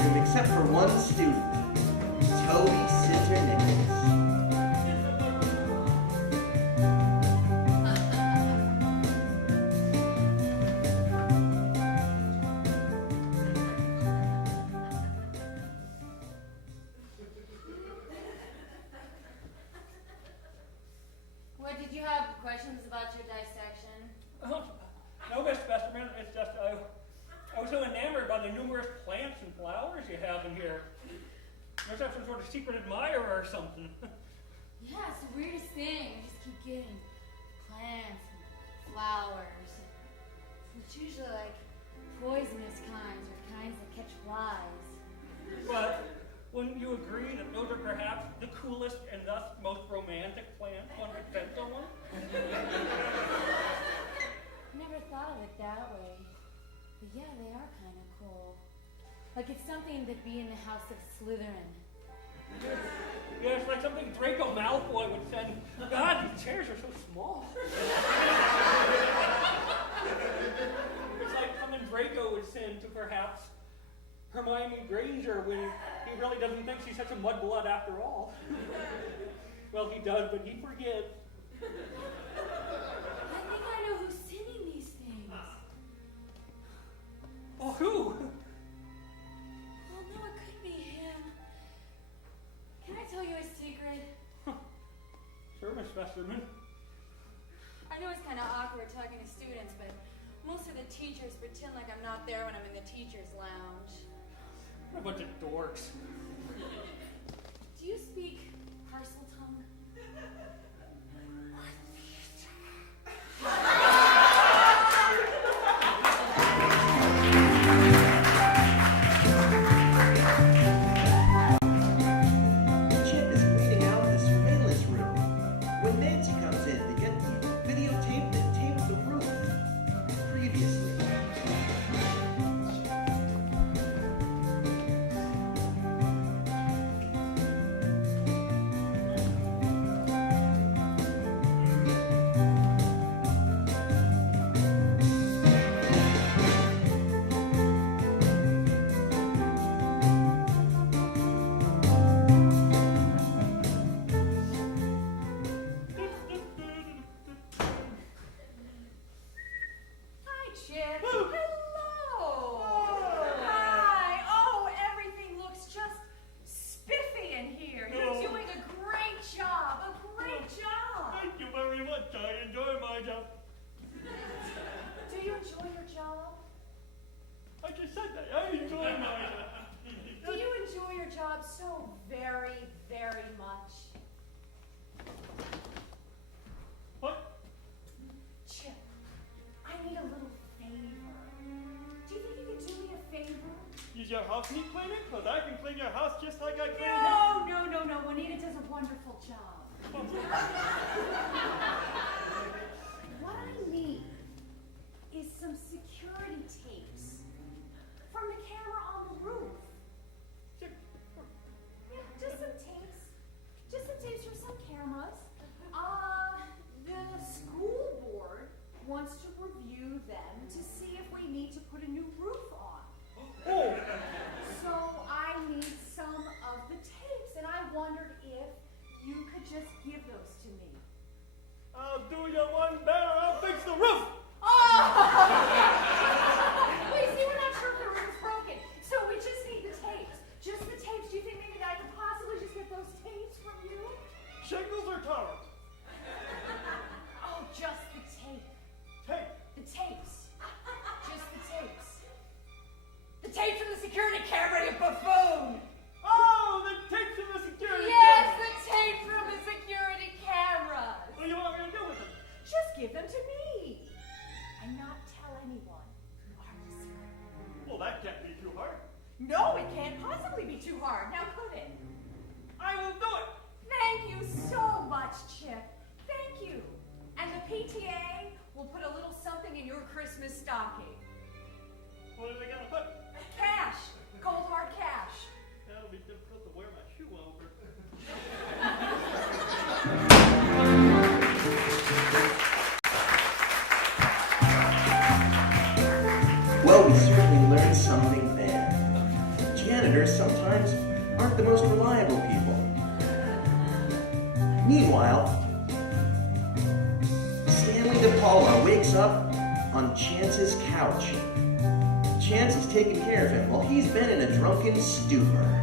classroom except for one student, Toby Sinter Nichols. What, did you have questions about your dissection? No, Miss Westerman, it's just I was so enamored by the numerous plants and flowers you have in here. You must have some sort of secret admirer or something. Yeah, it's the weirdest thing. I just keep getting plants and flowers. It's usually like poisonous kinds or kinds that catch flies. But wouldn't you agree that those are perhaps the coolest and thus most romantic plants one could send someone? Never thought of it that way. But yeah, they are kind of cool. Like it's something that'd be in the house of Slytherin. Yeah, it's like something Draco Malfoy would send. God, these chairs are so small. It's like something Draco would send to perhaps Hermione Granger when he really doesn't think she's such a mudblood after all. Well, he does, but he forgives. I think I know who's sending these things. Oh, who? Oh no, it could be him. Can I tell you a secret? Sure, Miss Westerman. I know it's kind of awkward talking to students, but most of the teachers pretend like I'm not there when I'm in the teacher's lounge. What a bunch of dorks. Do you speak parcel tongue? Chip is cleaning out the surveillance room when Nancy comes in to get the videotape that taped the roof. Previously. Hi, Chip. Hello. Hi. Oh, everything looks just spiffy in here. You're doing a great job. A great job. Thank you very much. I enjoy my job. Do you enjoy your job? I just said that. I enjoy my job. Do you enjoy your job so very, very much? What? Chip, I need a little favor. Do you think you could do me a favor? Is your house neat cleaning? Because I can clean your house just like I clean yours. No. Juanita does a wonderful job. What I need is some security tapes from the camera on the roof. Yeah, just some tapes. Just some tapes from some cameras. The school board wants to review them to see if we need to put a new roof on. Oh, So I need some of the tapes, and I wondered if you could just give those to me. I'll do you one better. I'll fix the roof. Oh! Wait, see, we're not sure if the roof's broken, so we just need the tapes. Just the tapes. Do you think maybe that I could possibly just get those tapes from you? Shingles or tar? Oh, just the tape. Tape. The tapes. Just the tapes. The tapes from the security camera, you buffoon! Oh, the tapes of the security Yes, camera. the tapes from the security cameras. What do you want me to do with them? Just give them to me. And not tell anyone. Our secret. Well, that can't be too hard. No, it can't possibly be too hard. Now could it? I will do it. Thank you so much, Chip. Thank you. And the PTA will put a little something in your Christmas stocking. What are they going to put? Cash. Cold hard cash. That'll be difficult to wear my shoe over. Well, we certainly learned something there. Janitor the most reliable people. Meanwhile, Stanley DePaula wakes up on Chance's couch. Chance is taking care of him while he's been in a drunken stupor.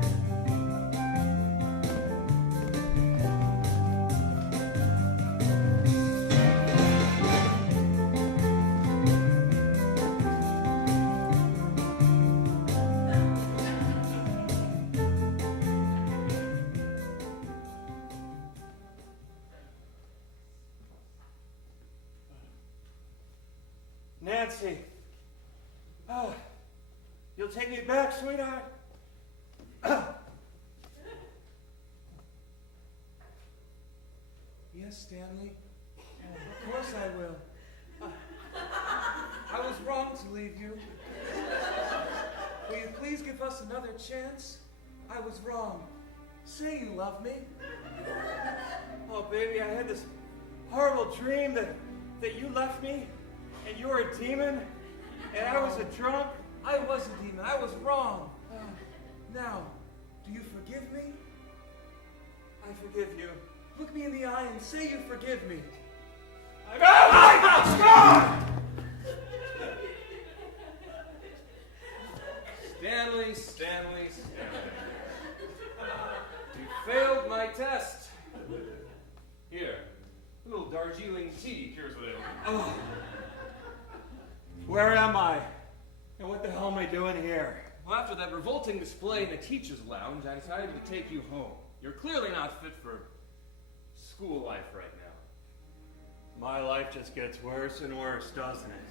Nancy. Oh, you'll take me back, sweetheart? Yes, Stanley. Of course I will. I was wrong to leave you. Will you please give us another chance? I was wrong. Say you love me. Oh, baby, I had this horrible dream that you left me and you were a demon and I was a drunk. I was a demon. I was wrong. Now, do you forgive me? I forgive you. Look me in the eye and say you forgive me. Stanley, Stanley, Stanley. You failed my test. Here, a little Darjeeling tea cures what ails me. Oh. Where am I? And what the hell am I doing here? Well, after that revolting display in the teacher's lounge, I decided to take you home. You're clearly not fit for school life right now. My life just gets worse and worse, doesn't it?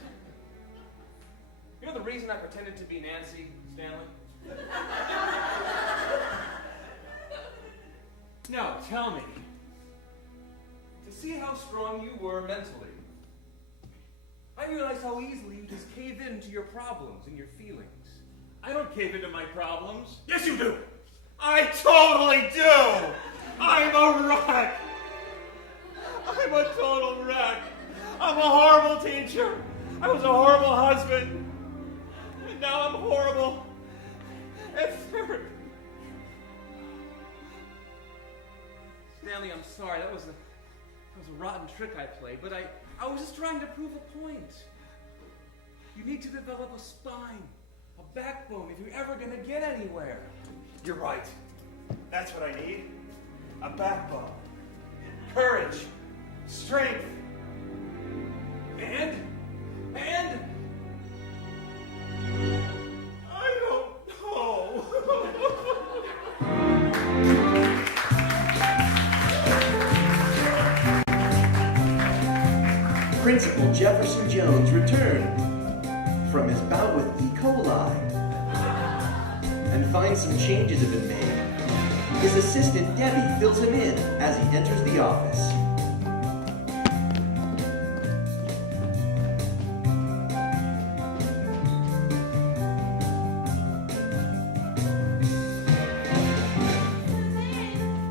You know the reason I pretended to be Nancy, Stanley? Now, tell me, to see how strong you were mentally, I realize how easily you just cave in to your problems and your feelings. I don't cave into my problems. Yes, you do! I totally do! I'm a wreck! I'm a total wreck! I'm a horrible teacher! I was a horrible husband! And now I'm horrible at third. Stanley, I'm sorry. That was a rotten trick I played, but I was just trying to prove a point. You need to develop a spine, a backbone, if you're ever going to get anywhere. You're right. That's what I need. A backbone. Courage. Strength. And I don't know. Principal Jefferson Jones returned from his bout with E. coli and finds some changes have been made. His assistant Debbie fills him in as he enters the office.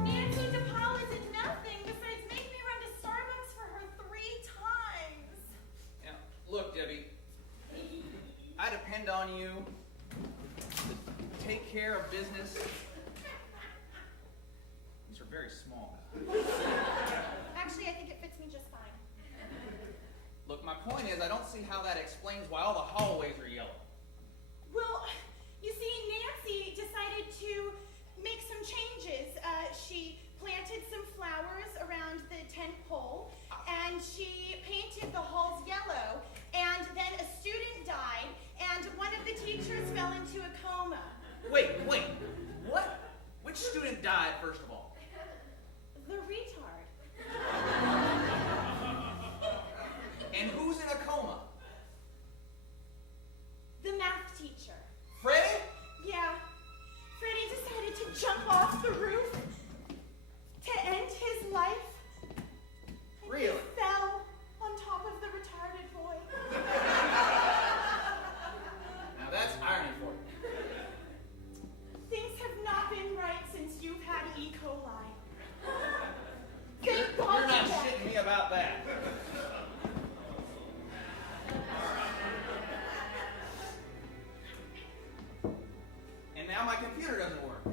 Nancy DePaula did nothing besides make me run to Starbucks for her 3 times. Now, look, Debbie, I depend on you to take care of business. These are very small. Actually, I think it fits me just fine. Look, my point is, I don't see how that explains why all the hallways are yellow. Well, you see, Nancy decided to make some changes. She planted some flowers around the tent pole, and she painted the halls yellow, and then a student died, and one of the teachers fell into a coma. Wait, what? Which student died, first of all? The retard. And who's in a coma? The math teacher. Freddie? Yeah. Freddie decided to jump off the roof to end his life. And Really? He fell on top of the retarded boy. Now that's irony for you. Things have not been right since you've had E. coli. Thank God You're not for that. shitting me about that. And now my computer doesn't work.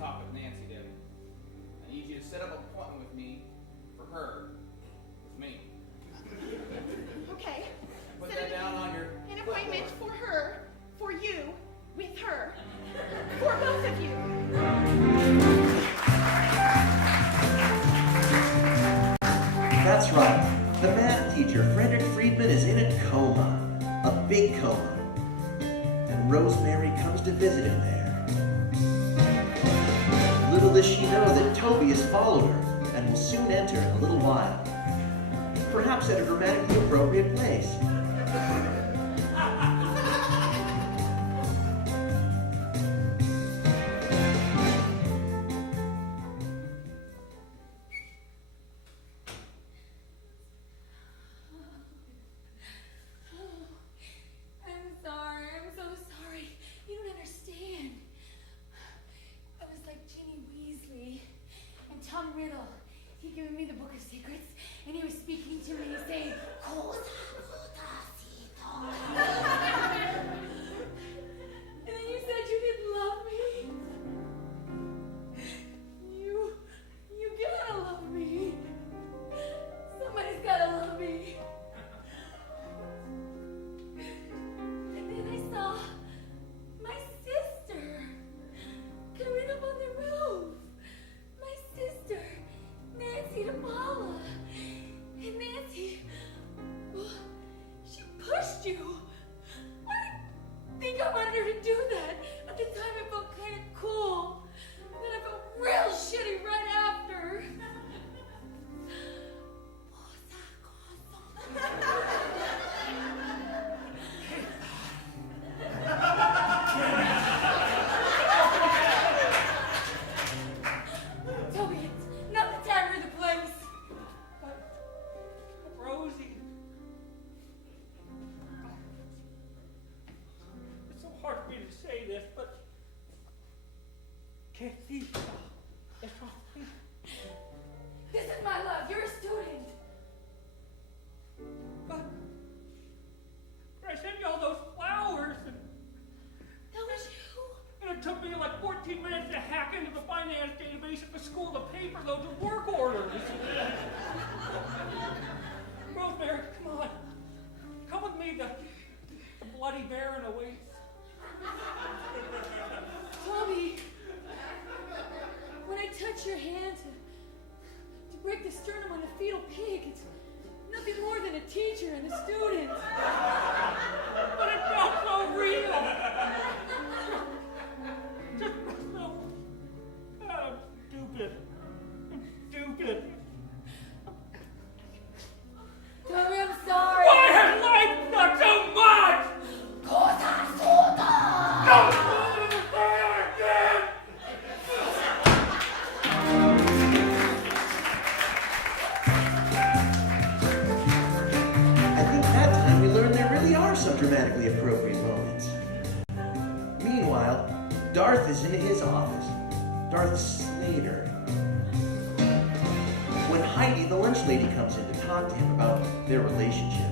talk with Nancy, Debbie. I need you to set up an appointment with me for her, with me. Okay. Put Set that down on your an appointment clipboard. for her, for you, with her, for both of you. That's right. The math teacher, Frederick Friedman, is in a coma. A big coma. And Rosemary comes to visit him there. Little does she know that Toby has followed her and will soon enter in a little while. Perhaps at a dramatically appropriate place. I'm sorry. I'm so sorry. You don't understand. I was like Ginny Weasley and Tom Riddle. He gave me the Book of Secrets, and he was speaking to me, saying, "Cosa potacito." And then you said you didn't love me. You gotta love me. Somebody's gotta love me. And then I saw my sister coming up on the roof. My sister, Nancy and Paula. And Nancy, well, she pushed you. I didn't think I wanted her to do that. At the time, I felt kind of cool. Then I felt real shitty right after. Toby, it's not the time or the place. But Rosie, it's so hard for me to say this, but que cita es así. This is my love. You're a student. But I sent you all those flowers, and That was you. it took me like 14 minutes to hack into the finance database at the school to pay for those work orders. Rosemary, come on. Come with me. The bloody baron awaits. Toby, when I touch your hand to break the sternum on a fetal pig, it's nothing more than a teacher and a student. But it felt so real. Just so stupid. Stupid. Toby, I'm sorry. Why has life done so much? Cosa soda. Don't do it again! I think that time we learned there really are some dramatically appropriate moments. Meanwhile, Darth is in his office. Darth Slater. When Heidi, the lunch lady, comes in to talk to him about their relationship.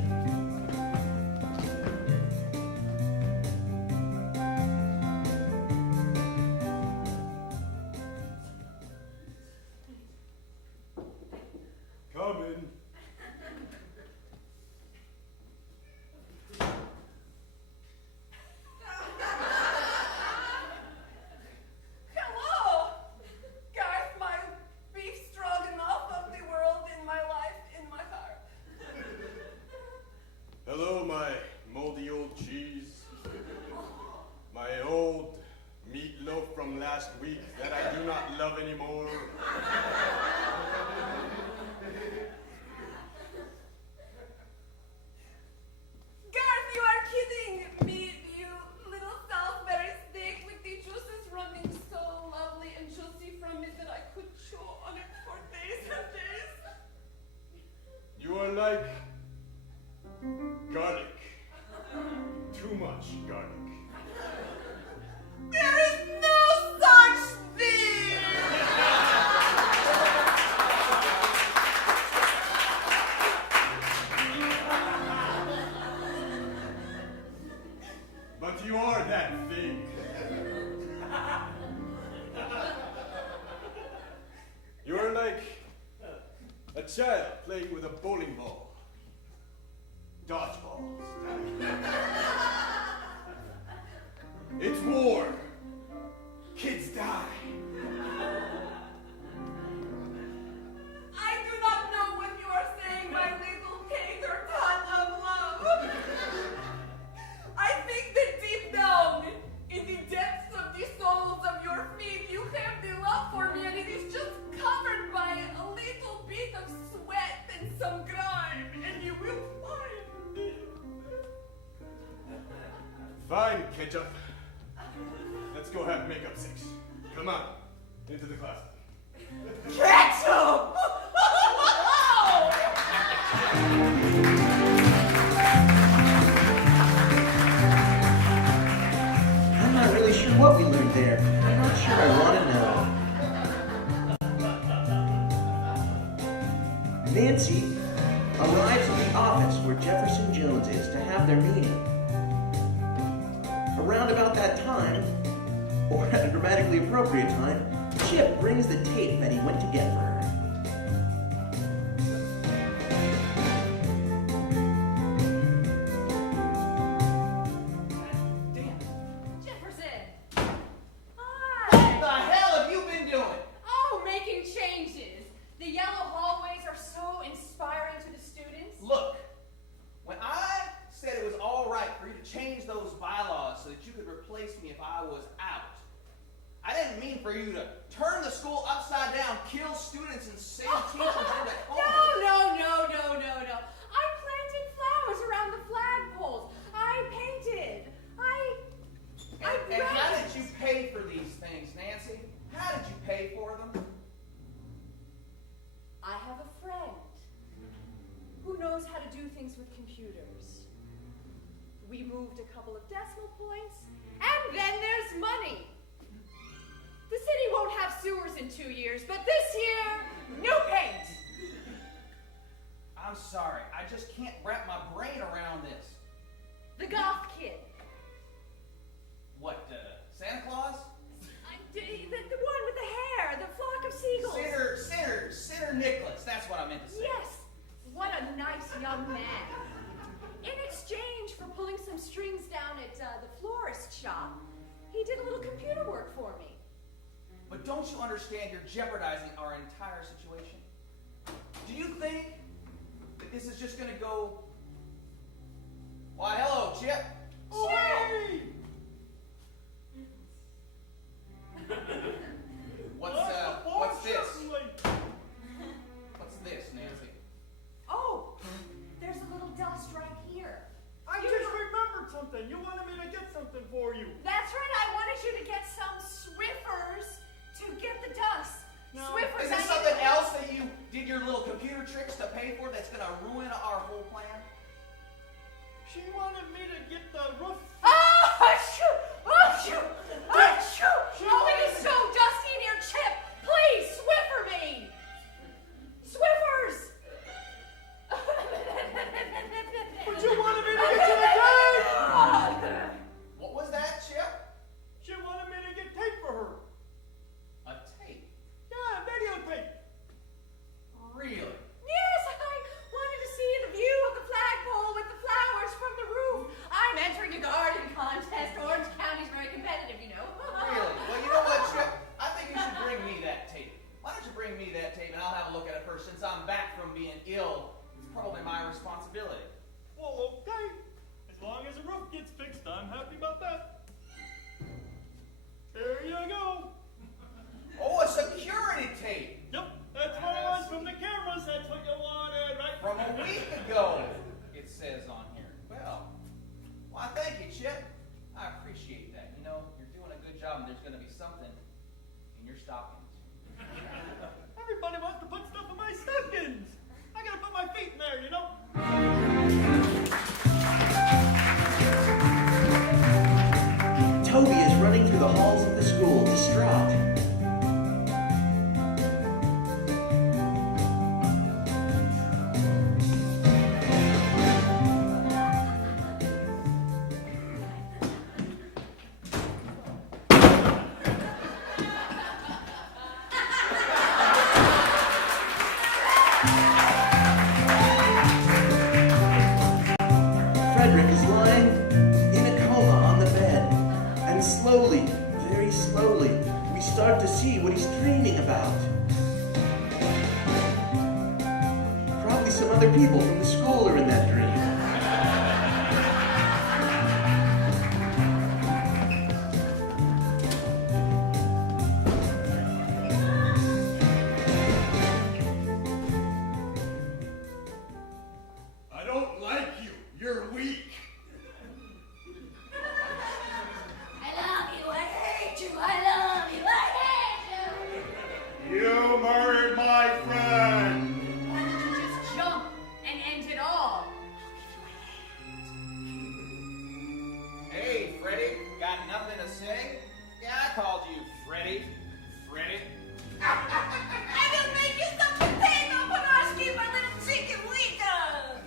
Come in. Hello! Garth, my beef stroganoff of the world in my life, in my heart. Hello, my moldy old cheese. My old meatloaf from last week that I do not love anymore. Garth, you are kidding me, you little Salisbury steak with the juices running so lovely and juicy from it that I could chew on it for days and days. You are like garlic. Too much garlic. There is no such thing! But you are that thing. child playing with a bowling ball. Dodgeballs. It's war. Kids die. I do not know what you are saying, my little tater tot of love. I think that deep down, in the depths of the soles of your feet, you have the love for me, and it is just covered by a little bit of sweat and some grime, and you will find it. Fine, Ketchup. Let's go have makeup sex. Come on, into the closet. Ketchup! I'm not really sure what we learned there. I'm not sure I want to know. Nancy arrives at the office where Jefferson Jones is to have their meeting. Around about that time, or at a grammatically appropriate time, Chip brings the tape that he went to get for her. Jefferson! What Hi! the hell have you been doing? Oh, making changes. The yellow hallways are so inspiring to the students. Look, when I said it was all right for you to change those bylaws so that you could replace me if I was out, I didn't mean for you to turn the school upside down, kill students, and send teachers into homeroom. No. I planted flowers around the flagpoles. I painted. And how did you pay for these things, Nancy? How did you pay for them? I have a friend who knows how to do things with computers. We moved a couple of decimal points, and then there's money. The city won't have sewers in 2 years, but this year, new paint. I'm sorry, I just can't wrap my brain around this. The goth kid. What, Santa Claus? The one with the hair, the flock of seagulls. Sinner Nicholas, that's what I meant to say. Yes, what a nice young man. In exchange for pulling some strings down at the florist shop, he did a little computer work for me. But don't you understand you're jeopardizing our entire situation? Do you think that this is just gonna go... Why, hello, Chip. Hey! What's this? What's this, Nancy? Oh, there's a little dust right here. I just remembered something. You wanted me to get something for you. That's right, I wanted you to get some Swiffers to get the dust. No. Swiffers. Is there something else that you did your little computer tricks to pay for that's gonna ruin our whole plan? She wanted me to get the roof. Oh, it is so dusty in here, Chip. Please, Swiffer me. Swiffers. But you wanted me to get you the tape. What was that, Chip? She wanted me to get tape for her. A tape? Yeah, videotape. Really? Yes, I wanted to see the view of the flagpole with the flowers from the roof. I'm entering a garden contest. Orange County's very competitive, you know. Really? Well, you know what, Chip? I think you should bring me that tape. Why don't you bring me that tape and I'll have a look at it first. Since I'm back from being ill, it's probably my responsibility. Well, okay. As long as the roof gets fixed, I'm happy about that. There you go. Oh, a security tape. Yep, that's what it was from the cameras. That's what you wanted, right? From a week ago, it says on here. Well, why, thank you, Chip. I appreciate that. You know, you're doing a good job and there's going to be something in your stockings. Everybody wants to put stuff in my stockings. I gotta put my feet in there, you know? Toby is running through the halls of the school, distraught. And slowly, very slowly, we start to see what he's dreaming about. Probably some other people from the school are in that dream. I don't like you. You're weak. I love you, I hate you, I love you, I hate you. You murdered my friend. Why don't you just jump and end it all? Hey, Freddy, got nothing to say? Yeah, I called you Freddy. Freddy. I will make you some potato panoshki, my little chicken lickers!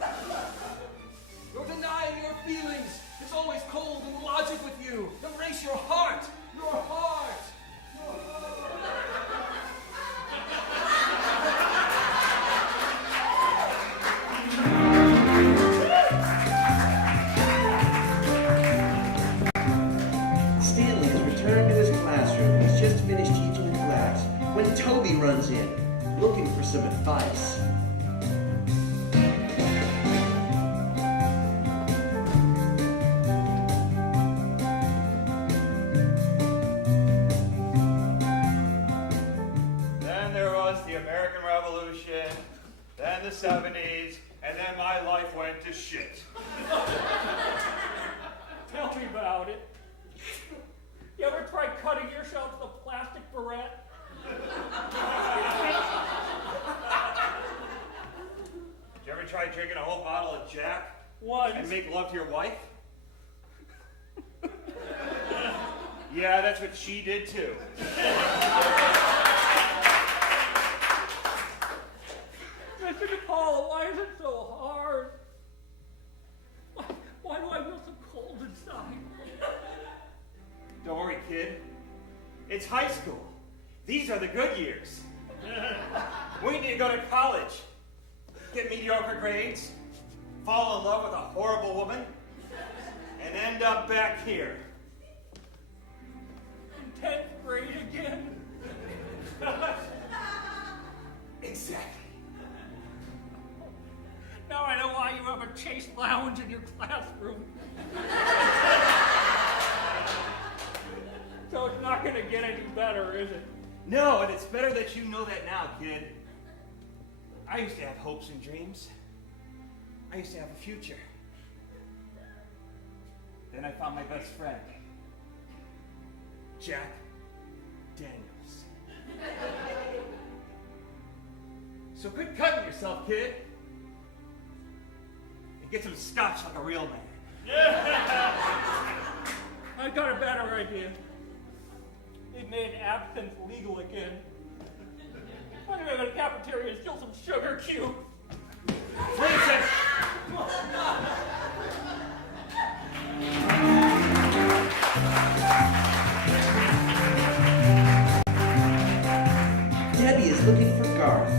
You're denying your feelings. It's always cold and logic with you. Embrace your heart. Your heart. Your heart. Stanley has returned to his classroom. He's just finished teaching a class when Toby runs in, looking for some advice. Then there was the American Revolution, then the 70s, and then my life went to shit. Tell me about it. You ever try cutting yourself with a plastic barrette? Did you ever try drinking a whole bottle of Jack Once. and make love to your wife? Yeah, that's what she did too. Mr. DePaula, why is it so hard? Why do I feel so cold inside? Don't worry, kid. It's high school. These are the good years. We need to go to college, get mediocre grades, fall in love with a horrible woman, and end up back here. In 10th grade again? Exactly. Now I know why you have a chase lounge in your classroom. So it's not going to get any better, is it? No, and it's better that you know that now, kid. I used to have hopes and dreams. I used to have a future. Then I found my best friend, Jack Daniels. So quit cutting yourself, kid. And get some scotch like a real man. I got a better idea. They've made absinthe legal again. I'm gonna go to the cafeteria and steal some sugar cubes. Wait a second. Debbie is looking for Garth.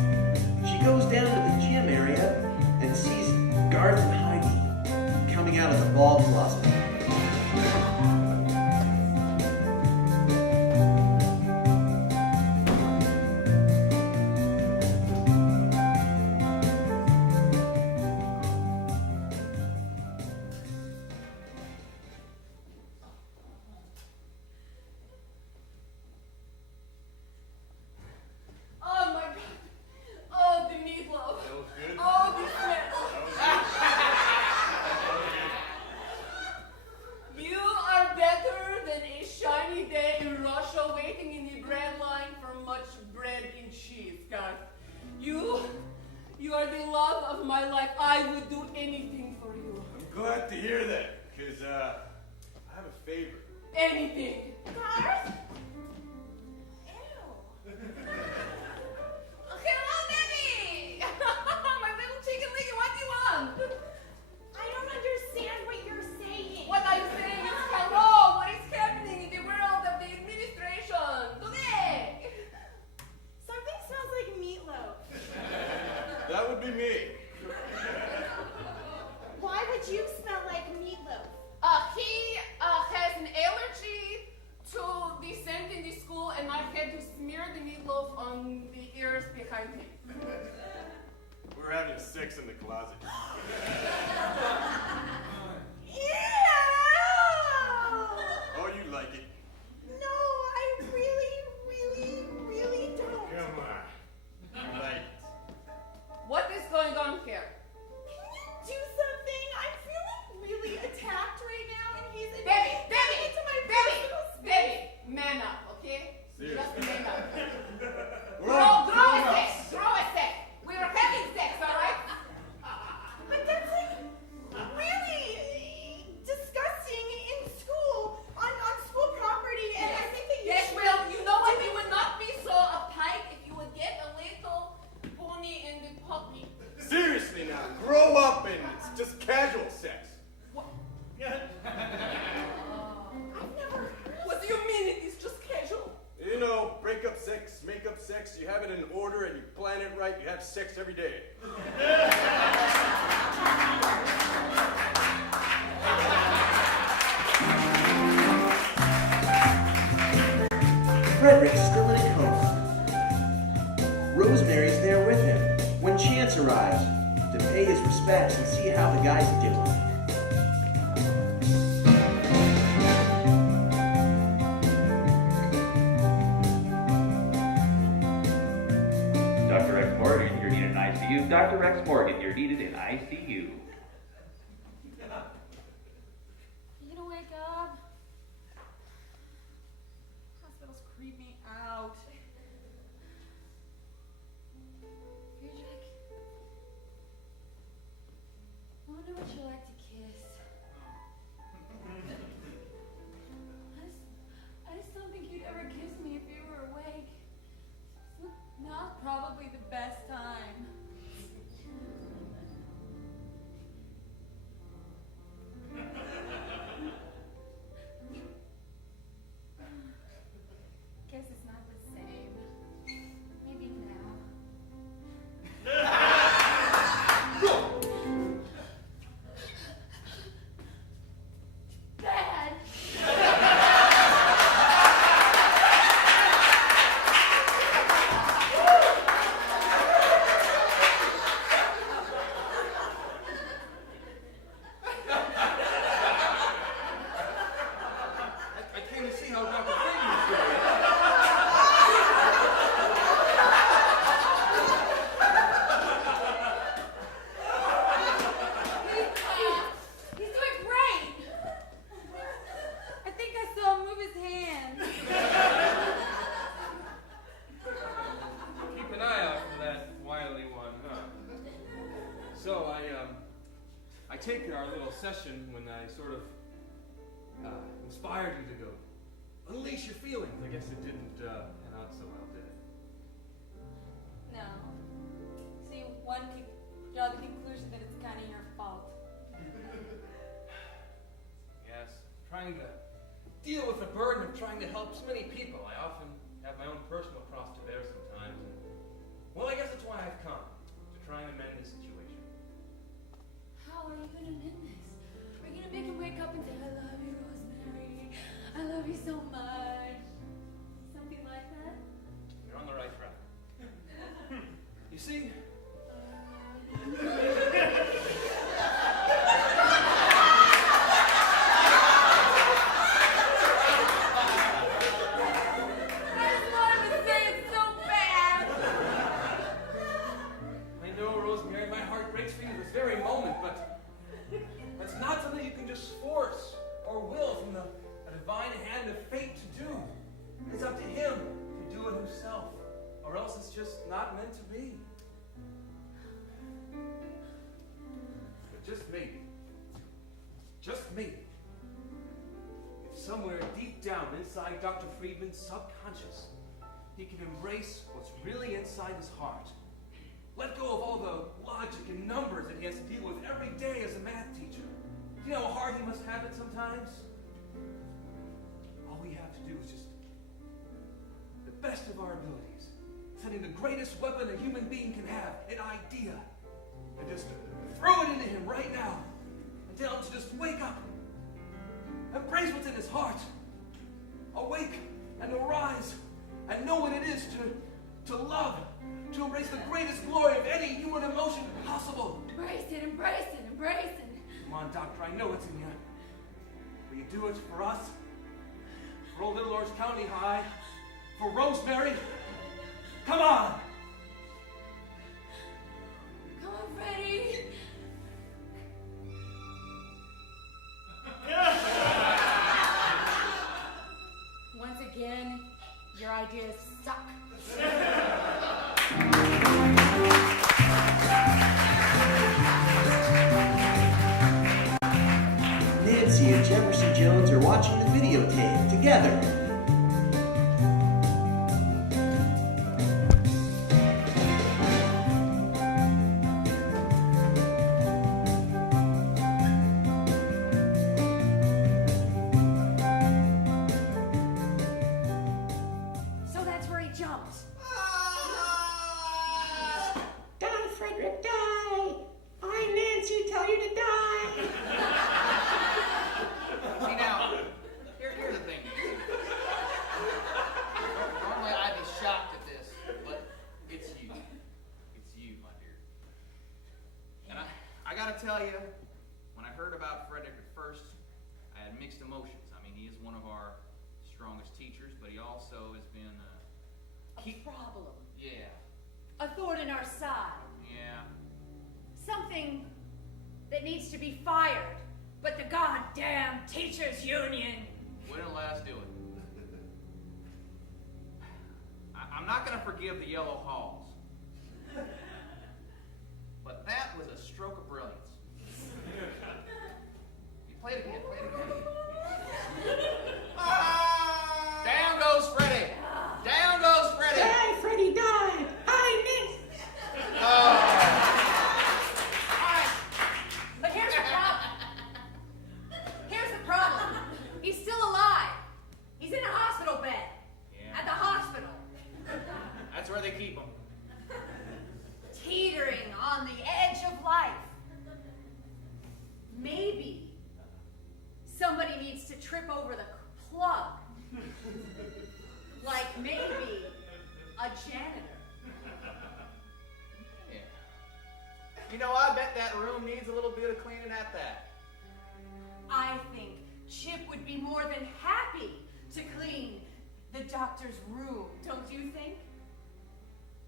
She goes down to the gym area and sees Garth and Heidi coming out of the ball closet. Oh my god. Oh, the meatloaf. That was good. Oh, the smell. You are better than a shiny day in Russia waiting in the bread line for much bread and cheese, Garth. You are the love of my life. I would do anything for you. I'm glad to hear that, because I have a favor. Anything. Garth? Hello, Debbie! My little chicken licky, what do you want? I don't understand what you're saying. What I'm saying is hello, what is happening in the world of the administration today? Something smells like meatloaf. That would be me. Why would you smell like meatloaf? He has an allergy closet. Oh, you like it. No, I really don't. Come on. You like it. What is going on here? Can you do something? I'm feeling really attacked right now, and he's invading into my personal space. Man up, okay? Seriously. Just man up. Well, Throw a sex. We're having sex, all right? But that's like really disgusting in school, on school property, and I think that Yes, Will, you know what? You would not be so uptight if you would get a little pony in the puppy. seriously now, grow up and it's just casual sex. I've never heard. What do you mean it is just casual? You know, breakup sex, makeup sex, you have it in order and you plan it right, you have sex every day. Frederick's still in a coma. Rosemary's there with him when Chance arrives to pay his respects and see how the guy's doing. Dr. Rex Morgan, you're needed in ICU. Dr. Rex Morgan, you're needed in ICU. You gonna wake up? Hospitals creep me out. Friedrich, I wonder what you like to kiss. I just don't think you'd ever kiss me if you were awake. Now's probably the best time. Guess it's not the same. Maybe now. Dad! I came to see how Dr. Friedman's doing. He's doing great! I think I saw him move his hand. Keep an eye out for that wily one, huh? So I take our little session when I sort of inspired you to go unleash your feelings. I guess it didn't pan out so well, did it? No. See, one could draw the conclusion that it's kind of your fault. Yes, trying to deal with the burden of trying to help so many people. I often have my own personal cross to bear sometimes. And, well, I guess that's why I've come, to try and amend this situation. How are you going to mend this? Are you going to make him wake up and say, I love you, Rosemary. I love you so much. Something like that? You're on the right track. You see, I just wanted to say it so bad. I know, Rosemary, my heart breaks for you this very moment, but that's not something you can just force or will from the divine hand of fate to do. It's up to him to do it himself, or else it's just not meant to be. But just maybe, if somewhere deep down inside Dr. Friedman's subconscious, he can embrace what's really inside his heart. Let go of all the logic and numbers that he has to deal with every day as a math teacher. Do you know how hard he must have it sometimes? All we have to do is just the best of our abilities, sending the greatest weapon a human being can have, an idea, and just throw it into him right now and tell him to just wake up, embrace what's in his heart, awake and arise and know what it is to love, to embrace the greatest glory of any human emotion possible. Embrace it, embrace it, embrace it. Come on, Doctor, I know it's in you. Will you do it for us? For old Little Orange County High? For Rosemary? Come on! Come on, Freddie. Once again, your ideas suck. Nancy and Jefferson Jones are watching the videotape together. So that's where he jumped. Die, Frederick, die! I, Nancy, tell you to die! See now, here's the thing. Normally I'd be shocked at this, but it's you. It's you, my dear. And I gotta tell you, when I heard about Frederick at first, I had mixed emotions. I mean, he is one of our strongest teachers, but he also has been A problem. yeah, A thorn in our side. yeah. Something that needs to be fired. But the goddamn teachers union. Wouldn't let us do it. I'm not gonna forgive the yellow halls. But that was a stroke of brilliance. You play it again, play it again. Down goes Freddy! Down goes Freddy! Die, Freddy, die! I, Nancy! But here's the problem. Here's the problem. He's still alive. He's in a hospital bed. Yeah. At the hospital. That's where they keep them. Teetering on the edge of life. Maybe somebody needs to trip over the plug. Like maybe a janitor. Yeah. You know, I bet that room needs a little bit of cleaning at that. I think Chip would be more than happy to clean the doctor's room, don't you think?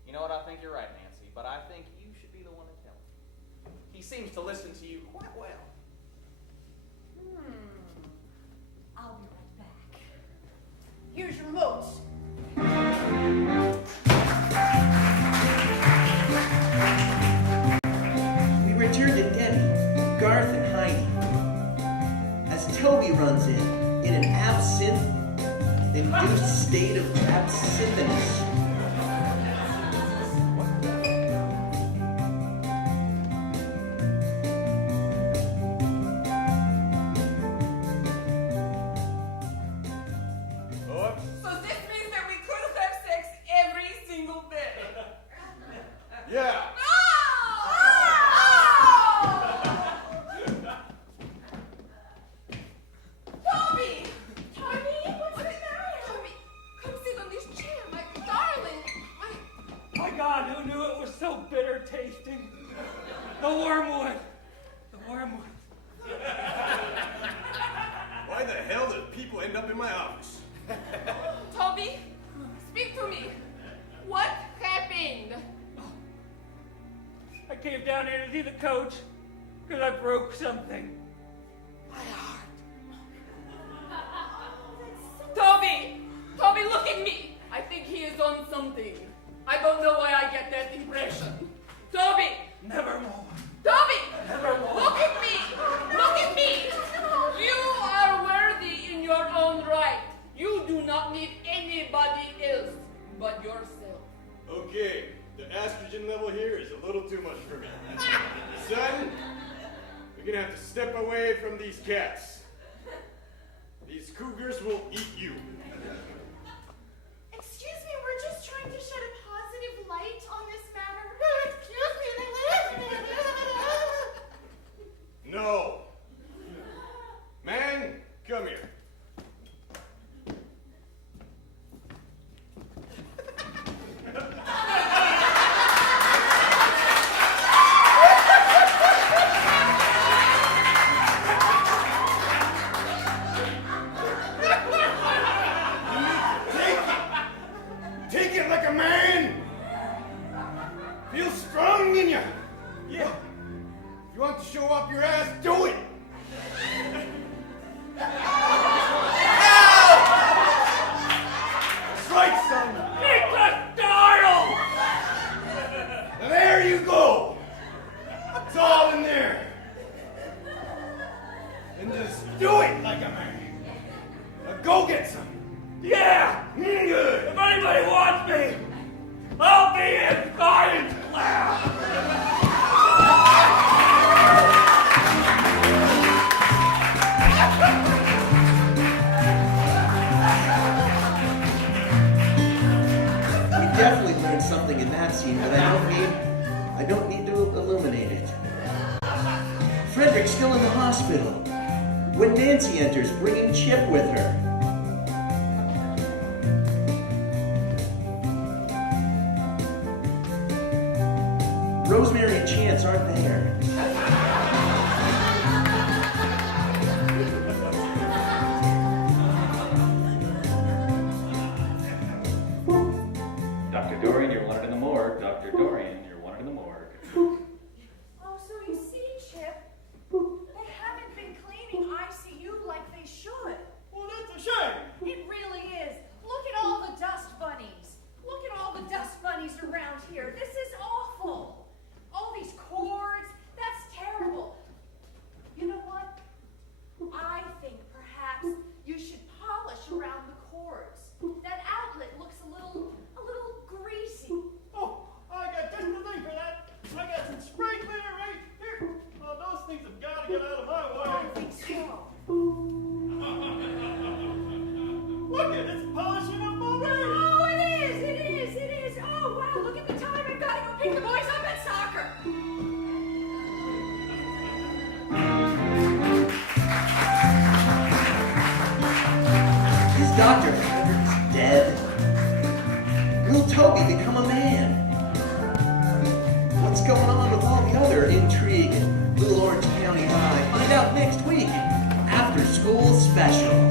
You know what? I think you're right, Nancy, but I think you should be the one to tell him. He seems to listen to you quite well. I'll be right back. Here's your remote. We return to Debbie, Garth, and Heidi as Toby runs in an absinthe-induced state of absinthiness. Oh, So this means that we could have sex every single day. yeah. Toby! Toby, what's the matter? Toby, come sit on this chair, my darling. My God, who knew it was so bitter tasting? The wormwood. The wormwood. Why the hell did people end up in my office? Toby, speak to me. What happened? I came down here to see the coach because I broke something. My heart. Toby! Toby, look at me! I think he is on something. I don't know why I get that impression. Toby! Nevermore. Toby! Nevermore. Look at me! Look at me! You are worthy in your own right. You do not need anybody else but yourself. Okay, the estrogen level here is a little too much for me. Son, we're gonna have to step away from these cats. These cougars will eat you. Excuse me, we're just trying to shed a positive light on this matter. No. Man, come here. Yeah! Good. If anybody wants me, I'll be in science lab! We definitely learned something in that scene, but I don't need to illuminate it. Frederick's still in the hospital when Nancy enters, bringing Chip with her. Rosemary and Chance aren't there. Dr. Dorian, you're wanted in the morgue. Dr. Dorian, you're wanted in the morgue. Oh, so you see, Chip, they haven't been cleaning ICU like they should. Well, that's a shame. It really is. Look at all the dust bunnies. Look at all the dust bunnies around here. This is awful. All these cords, that's terrible. You know what? I think perhaps you should polish around the cords. That outlet looks a little greasy. Oh, I got just the thing for that. I got some spray cleaner right here. Oh, those things have got to get out of my way. I think so. Look at it, it's polishing up already. Oh, it is. Oh, wow, look at the time. I've got to go pick the boys up at soccer. Is Dr. Frederick's dead? Will Toby become a man? What's going on with all the other intrigue in Little Orange County High? Find out next week, After School Special.